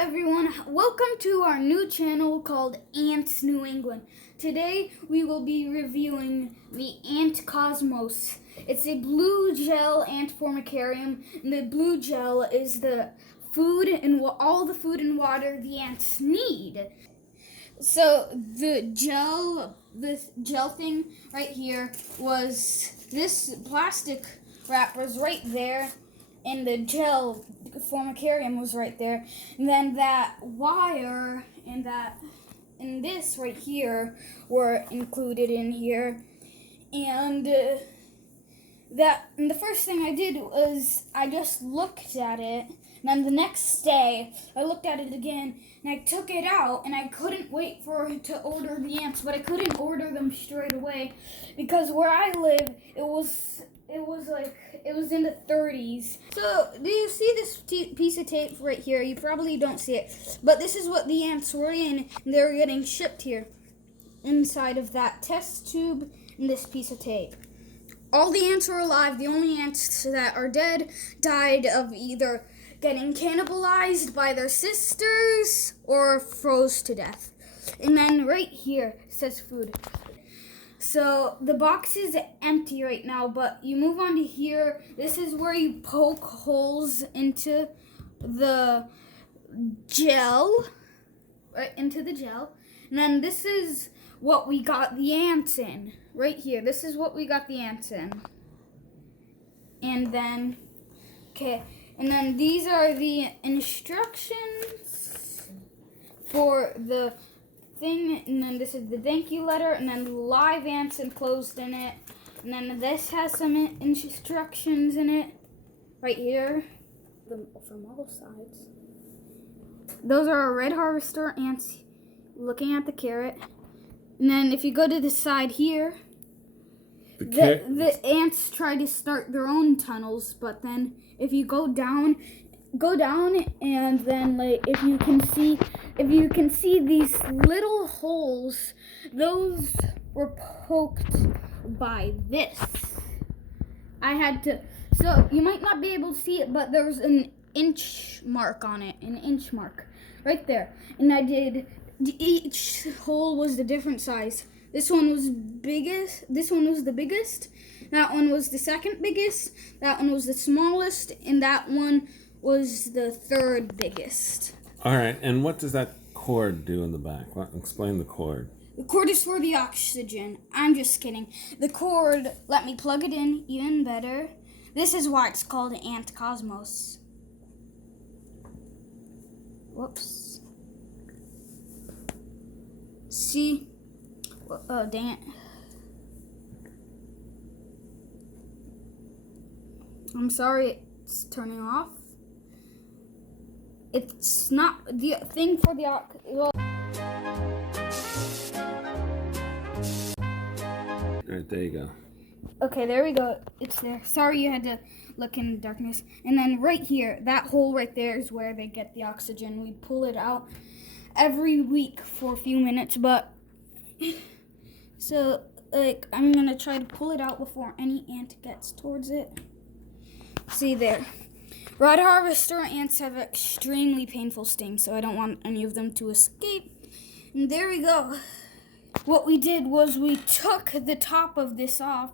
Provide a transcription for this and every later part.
everyone, welcome to our new channel called Ants New England. Today we will be reviewing the ant cosmos. It's a blue gel ant formicarium, and the blue gel is the food and all the food and water the ants need. So this gel thing right here was this plastic wrap was right there, and the gel formicarium was right there, and then that wire and this right here were included in here, and the first thing I did was I just looked at it, and then the next day I looked at it again and I took it out, and I couldn't wait to order the ants, but I couldn't order them straight away because where I live it was in the 30s. So, do you see this piece of tape right here? You probably don't see it, but this is what the ants were in, and they're getting shipped here inside of that test tube and this piece of tape. All the ants were alive. The only ants that are dead died of either getting cannibalized by their sisters or froze to death. And then right here it says food. So the box is empty right now, but you move on to here. This is where you poke holes into the gel, And then this is what we got the ants in. Right here, this is what we got the ants in. And then these are the instructions for the thing, and then this is the thank you letter, and then live ants enclosed in it, and then this has some instructions in it right here from all sides. Those are our red harvester ants looking at the carrot, and then if you go to the side here, the ants try to start their own tunnels, but then if you go down, and then if you can see these little holes, those were poked by this. So you might not be able to see it, but there's an inch mark on it, right there. And each hole was a different size. This one was the biggest. That one was the second biggest. That one was the smallest, and that one was the third biggest. All right, and what does that cord do in the back? Explain the cord. The cord is for the oxygen. I'm just kidding. The cord, let me plug it in even better. This is why it's called Ant Cosmos. Whoops. See? Oh, dang it. I'm sorry it's turning off. It's not the thing for the All right, there you go. Okay, there we go. It's there. Sorry you had to look in the darkness. And then right here, that hole right there is where they get the oxygen. We pull it out every week for a few minutes, but so I'm gonna try to pull it out before any ant gets towards it. See there. Red harvester ants have extremely painful stings, so I don't want any of them to escape. And there we go. What we did was we took the top of this off,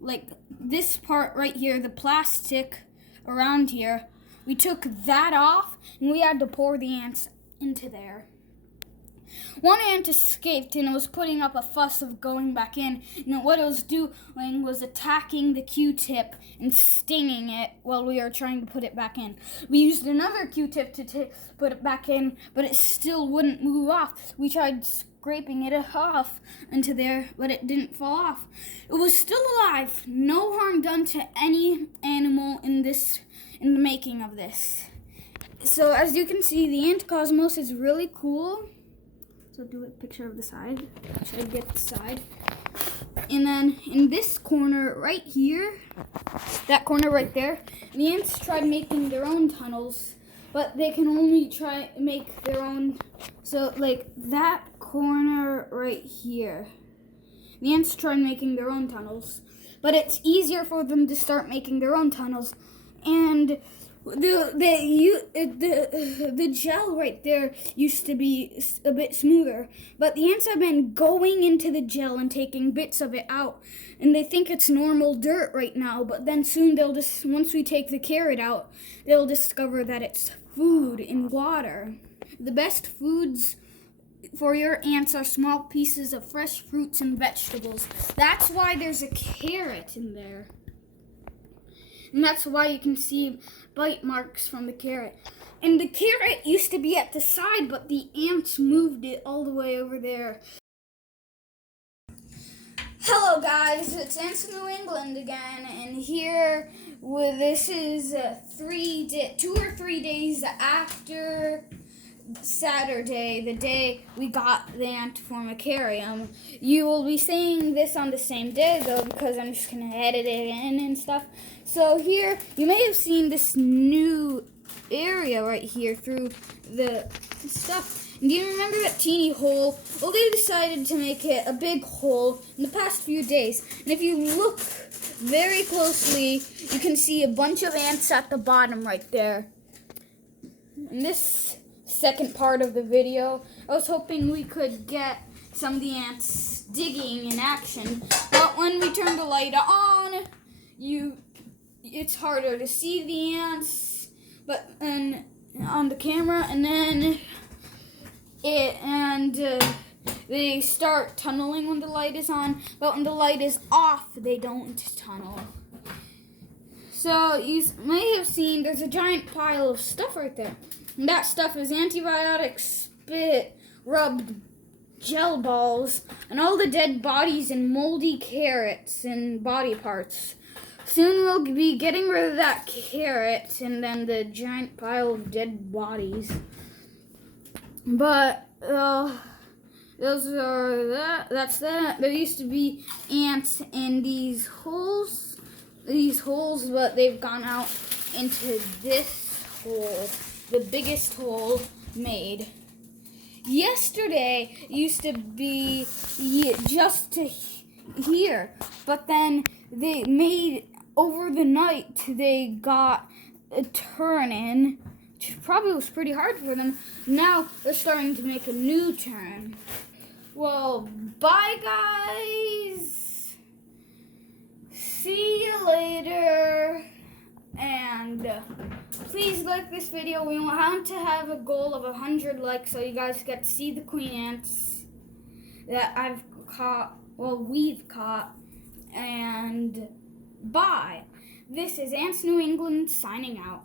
like this part right here, the plastic around here. We took that off, and we had to pour the ants into there. One ant escaped, and it was putting up a fuss of going back in, and what it was doing was attacking the Q-tip and stinging it while we were trying to put it back in. We used another Q-tip to put it back in, but it still wouldn't move off. We tried scraping it off into there, but it didn't fall off. It was still alive. No harm done to any animal in the making of this. So as you can see, the Ant Cosmos is really cool. So do a picture of the side. Should I get the side? And then in this corner right here, that corner right there, the ants tried making their own tunnels, but they can only try make their own. So that corner right here, the ants tried making their own tunnels, but it's easier for them to start making their own tunnels. And The gel right there used to be a bit smoother, but the ants have been going into the gel and taking bits of it out, and they think it's normal dirt right now, but then soon once we take the carrot out, they'll discover that it's food in water. The best foods for your ants are small pieces of fresh fruits and vegetables. That's why there's a carrot in there. And that's why you can see bite marks from the carrot. And the carrot used to be at the side, but the ants moved it all the way over there. Hello guys, it's Ants in New England again, and here this is 2 or 3 days after Saturday, the day we got the ant formicarium. You will be seeing this on the same day though, because I'm just going to edit it in and stuff. So here, you may have seen this new area right here through the stuff. And do you remember that teeny hole? Well, they decided to make it a big hole in the past few days. And if you look very closely, you can see a bunch of ants at the bottom right there. And this second part of the video, I was hoping we could get some of the ants digging in action, but when we turn the light on, it's harder to see the ants, but then on the camera, and then they start tunneling when the light is on, but when the light is off, they don't tunnel. So you may have seen there's a giant pile of stuff right there. And that stuff is antibiotic spit, rubbed gel balls, and all the dead bodies and moldy carrots and body parts. Soon we'll be getting rid of that carrot and then the giant pile of dead bodies. But that's that. There used to be ants in these holes, but they've gone out into this hole. The biggest hole made. Yesterday used to be just to here, but then they made over the night. They got a turn in, which probably was pretty hard for them. Now they're starting to make a new turn. Well, bye guys. See you later. And please like this video. We want to have a goal of 100 likes so you guys get to see the queen ants that we've caught. And bye. This is Ants New England signing out.